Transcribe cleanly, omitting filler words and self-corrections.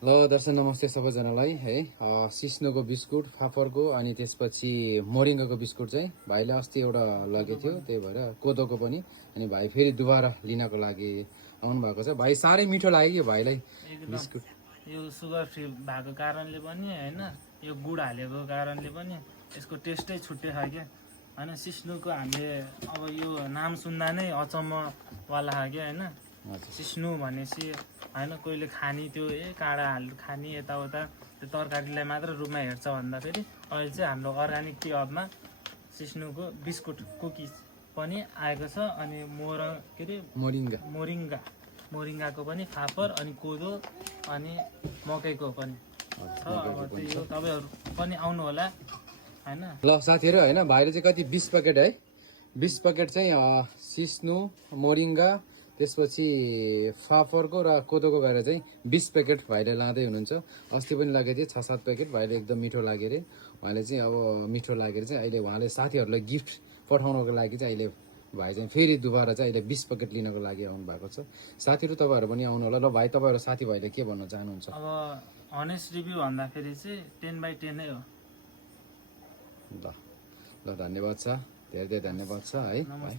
ल दर्शन नमस्ते सबैजनालाई है। सिस्नोको बिस्कुट फाफरको अनि त्यसपछि मोरिङ्गाको बिस्कुट चाहिँ भाइले अस्ति एउटा लगेको थियो, त्यही भएर कोदोको पनि अनि भाइ फेरि दुबारा लिनको लागि आउनु भएको छ। भाइ साह्रै मिठो लाग्यो कि भाइलाई बिस्कुट। यो सुगर फ्री भएको कारणले पनि हैन, यो गुड हालेको कारणले पनि यसको टेस्टै छुट्टै छ क्या हैन। सिस्नुको हामीले अब यो नाम सुन्दा नै अचम्मवाला छ क्या हैन। सिस्नु भनेपछि हैन कोहीले खानी त्यो काँडा खानी यताउता त्यो तरकारीलाई मात्र रूपमा हेर्छ भन्दाखेरि अहिले चाहिँ हाम्रो अर्ग्यानिक टी हबमा सिस्नुको बिस्कुट कुकिज पनि आएको छ। अनि मोरिङ्गाको पनि फापर अनि कोदो अनि मकैको पनि छ। अब त्यो तपाईँहरू पनि आउनु होला हैन। ल साथीहरू हैन, भाइले चाहिँ कति 20 प्याकेट है, 20 प्याकेट चाहिँ सिस्नु मोरिङ्गा त्यसपछि फाफरको र कोदोको गरेर चाहिँ 20 प्याकेट भाइले लाँदै हुनुहुन्छ। अस्ति पनि लागेको थियो 6-7 प्याकेट, भाइले एकदम मिठो लाग्यो अरे। उहाँले चाहिँ अब मिठो लागेर चाहिँ अहिले उहाँले साथीहरूलाई गिफ्ट पठाउनको लागि चाहिँ अहिले भाइ चाहिँ फेरि दुबारा चाहिँ अहिले 20 प्याकेट लिनको लागि आउनु भएको छ। साथीहरू तपाईँहरू पनि आउनु होला। ल भाइ तपाईँहरू साथीभाइले के भन्न चाहनुहुन्छ? अब अनेस्ट रिभ्यू भन्दाखेरि चाहिँ 10/10 नै हो। ल धन्यवाद छ, धेरै धेरै धन्यवाद छ है भाइ।